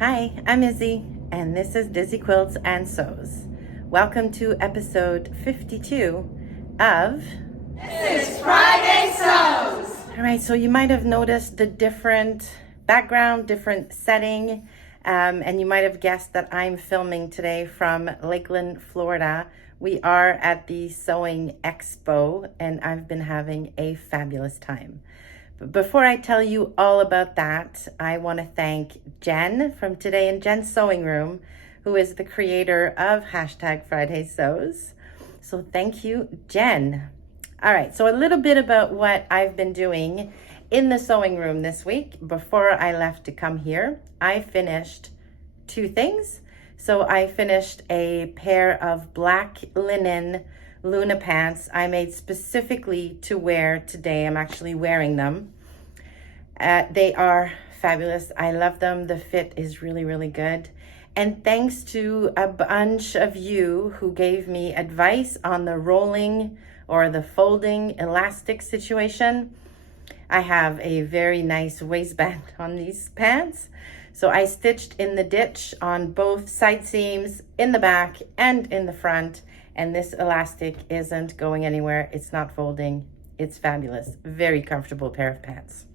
Hi, I'm Izzy, and this is Dizzy Quilts and Sews. Welcome to episode 52 of It's Friday Sews! All right, so you might have noticed the different background, different setting, and you might have guessed that I'm filming today from Lakeland, Florida. We are at the Sewing Expo, and I've been having a fabulous time. But before I tell you all about that, I want to thank Jen from Today in Jen's Sewing Room, who is the creator of #Friday Sews. So thank you, Jen. All right, so a little bit about what I've been doing in the sewing room this week. Before I left to come here, I finished two things. So I finished a pair of black linen Luna pants I made specifically to wear today. I'm actually wearing them. They are fabulous. I love them. The fit is really, really good. And thanks to a bunch of you who gave me advice on the rolling or the folding elastic situation, I have a very nice waistband on these pants. So I stitched in the ditch on both side seams, in the back and in the front. And this elastic isn't going anywhere. It's not folding. It's fabulous. Very comfortable pair of pants.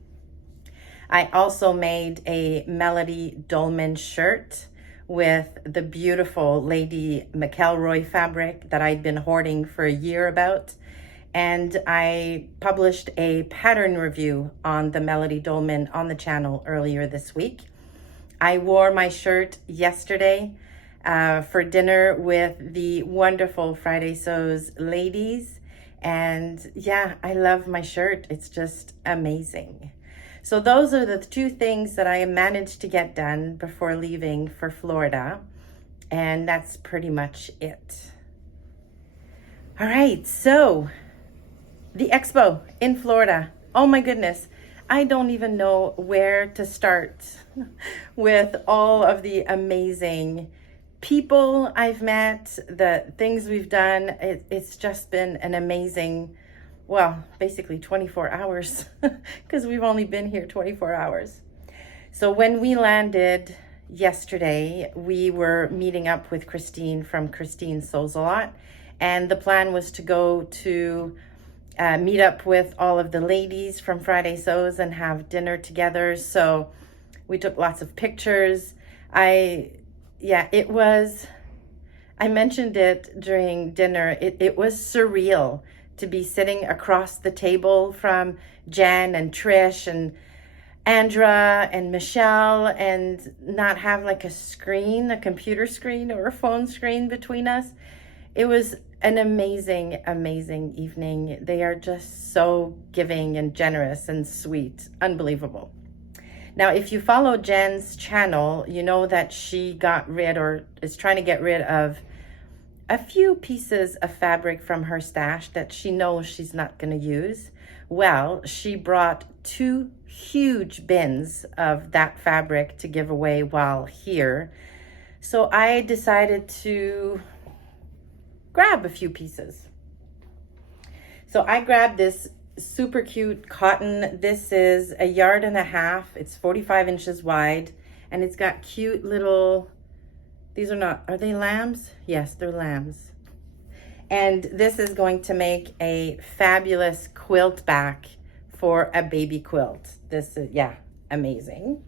I also made a Melody Dolman shirt with the beautiful Lady McElroy fabric that I'd been hoarding for a year about. And I published a pattern review on the Melody Dolman on the channel earlier this week. I wore my shirt yesterday for dinner with the wonderful Friday Sews ladies. And yeah, I love my shirt. It's just amazing. So those are the two things that I managed to get done before leaving for Florida. And that's pretty much it. All right, so the Expo in Florida. Oh my goodness. I don't even know where to start with all of the amazing people I've met, the things we've done. It's just been an amazing, well, basically 24 hours because we've only been here 24 hours. So when we landed yesterday, we were meeting up with Christine from Christine Sews a Lot. And the plan was to go to meet up with all of the ladies from Friday Sews and have dinner together. So we took lots of pictures. I mentioned it during dinner. It was surreal to be sitting across the table from Jen and Trish and Andra and Michelle and not have like a screen, a computer screen or a phone screen between us. It was an amazing, amazing evening. They are just so giving and generous and sweet. Unbelievable. Now, if you follow Jen's channel, you know that she got rid or is trying to get rid of a few pieces of fabric from her stash that she knows she's not going to use. Well, she brought 2 huge bins of that fabric to give away while here. So I decided to grab a few pieces. So I grabbed this super cute cotton. This is 1.5 yards. It's 45 inches wide, and it's got cute little, these are they lambs? Yes, they're lambs. And this is going to make a fabulous quilt back for a baby quilt. This is, yeah, amazing.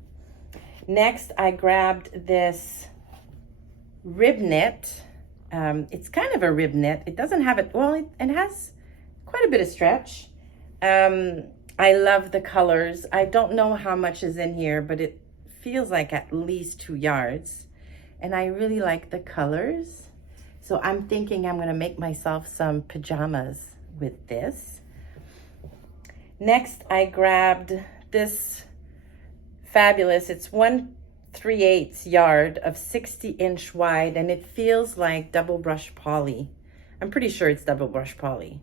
Next, I grabbed this rib knit. It's kind of a rib knit. It doesn't have it, well, it has quite a bit of stretch. I love the colors. I don't know how much is in here, but it feels like at least 2 yards. And I really like the colors. So I'm thinking I'm gonna make myself some pajamas with this. Next, I grabbed this fabulous, it's 1/3 yard of 60-inch wide, and it feels like double brush poly. I'm pretty sure it's double brush poly.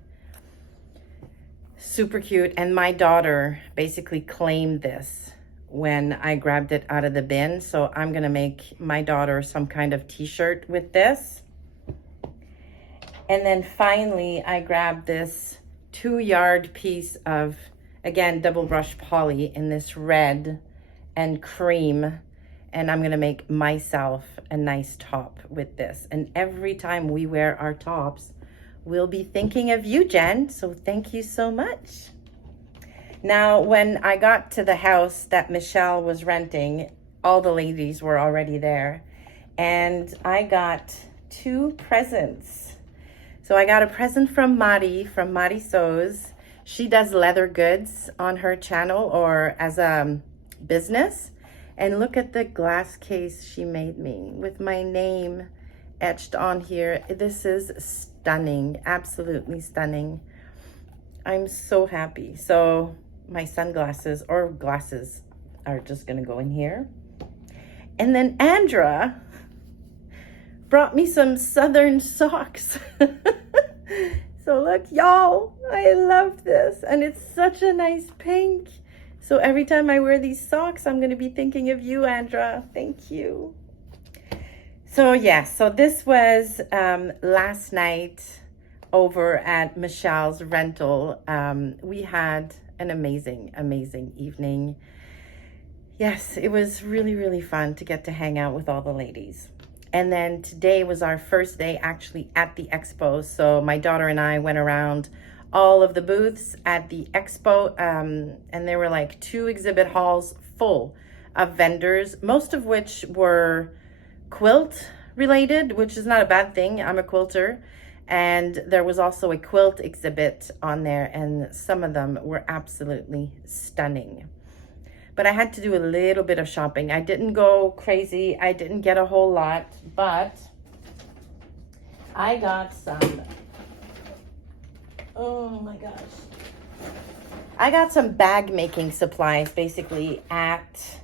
Super cute. And my daughter basically claimed this when I grabbed it out of the bin. So I'm gonna make my daughter some kind of t-shirt with this. And then finally, I grabbed this 2-yard piece of, again, double brush poly in this red and cream. and I'm gonna make myself a nice top with this. And every time we wear our tops, we'll be thinking of you, Jen, so thank you so much. Now, when I got to the house that Michelle was renting, all the ladies were already there, and I got 2 presents. So I got a present from Mari Sews. She does leather goods on her channel or as a business. And look at the glass case she made me with my name etched on here. This is stunning, absolutely stunning. I'm so happy. So my sunglasses or glasses are just gonna go in here. And then Andra brought me some Southern socks. So look, y'all, I love this. And it's such a nice pink. So every time I wear these socks, I'm gonna be thinking of you, Andra. Thank you. So yeah, so this was last night over at Michelle's rental. We had an amazing evening. Yes, it was really, really fun to get to hang out with all the ladies. And then today was our first day actually at the Expo. So my daughter and I went around all of the booths at the Expo, and there were like 2 exhibit halls full of vendors, most of which were quilt related, which is not a bad thing. I'm a quilter. And there was also a quilt exhibit on there, and some of them were absolutely stunning. But I had to do a little bit of shopping. I didn't go crazy. I didn't get a whole lot, but I got some, oh my gosh. I got some bag making supplies basically at,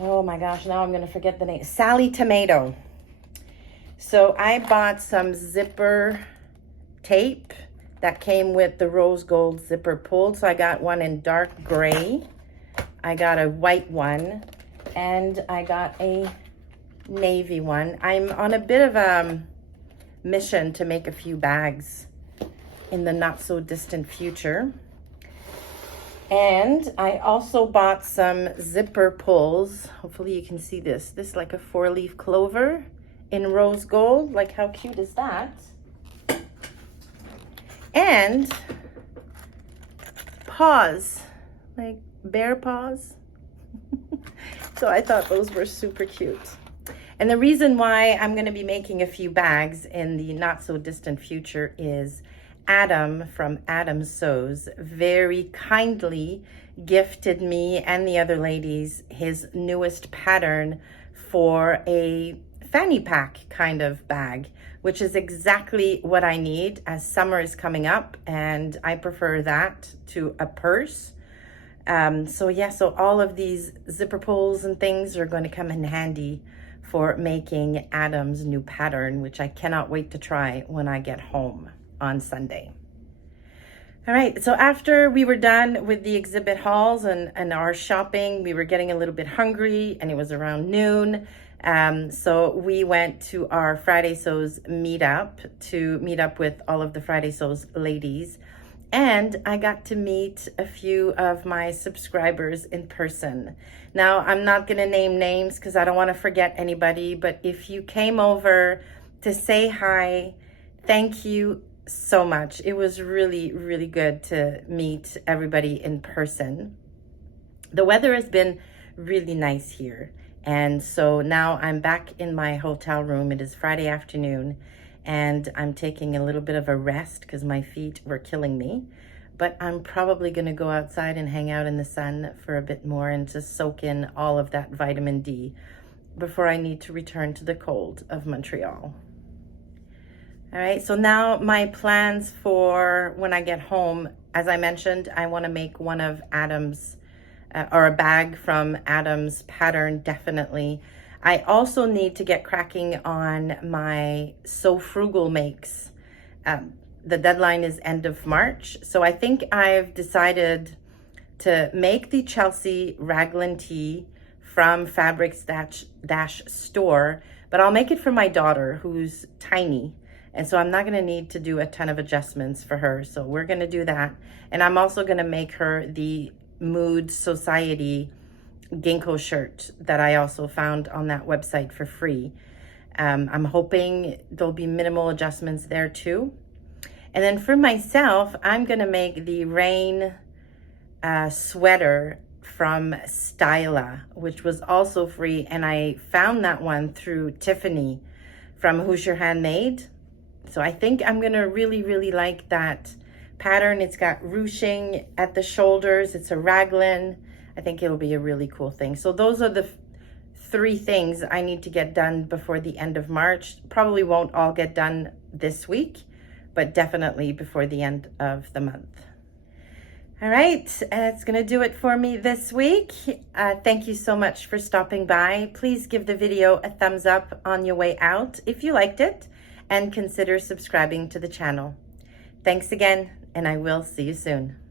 oh my gosh, now I'm gonna forget the name, Sally Tomato. So I bought some zipper tape that came with the rose gold zipper pulled. So I got one in dark gray, I got a white one, and I got a navy one. I'm on a bit of a mission to make a few bags in the not so distant future. And I also bought some zipper pulls. Hopefully you can see this. This is like a 4-leaf clover in rose gold. Like, how cute is that? And paws, like bear paws. So I thought those were super cute. And the reason why I'm going to be making a few bags in the not so distant future is Adam from Adam Sews very kindly gifted me and the other ladies his newest pattern for a fanny pack kind of bag, which is exactly what I need as summer is coming up, and I prefer that to a purse. So yeah, so all of these zipper pulls and things are going to come in handy for making Adam's new pattern, which I cannot wait to try when I get home on Sunday. All right, so after we were done with the exhibit halls and our shopping, we were getting a little bit hungry, and it was around noon. So we went to our Friday Sews meetup to meet up with all of the Friday Sews ladies. And I got to meet a few of my subscribers in person. Now, I'm not going to name names because I don't want to forget anybody. But if you came over to say hi, thank you so much. It was really, really good to meet everybody in person. The weather has been really nice here. And so now I'm back in my hotel room. It is Friday afternoon, and I'm taking a little bit of a rest because my feet were killing me. But I'm probably going to go outside and hang out in the sun for a bit more and just soak in all of that vitamin D before I need to return to the cold of Montreal. All right, so now my plans for when I get home, as I mentioned, I want to make one of Adam's or a bag from Adam's pattern, definitely. I also need to get cracking on my So Frugal makes. The deadline is end of March. So I think I've decided to make the Chelsea raglan tee from Fabrics Dash Store, but I'll make it for my daughter who's tiny. And so I'm not gonna need to do a ton of adjustments for her. So we're gonna do that. And I'm also gonna make her the Mood Society ginkgo shirt that I also found on that website for free. I'm hoping there'll be minimal adjustments there too. And then for myself, I'm gonna make the rain sweater from Styla, which was also free. And I found that one through Tiffany from Hoosier Handmade. So I think I'm gonna really like that pattern. It's got ruching at the shoulders. It's a raglan. I think it'll be a really cool thing. So those are the 3 things I need to get done before the end of March. Probably won't all get done this week, but definitely before the end of the month. All right, that's gonna do it for me this week. Thank you so much for stopping by. Please give the video a thumbs up on your way out if you liked it, and consider subscribing to the channel. Thanks again, and I will see you soon.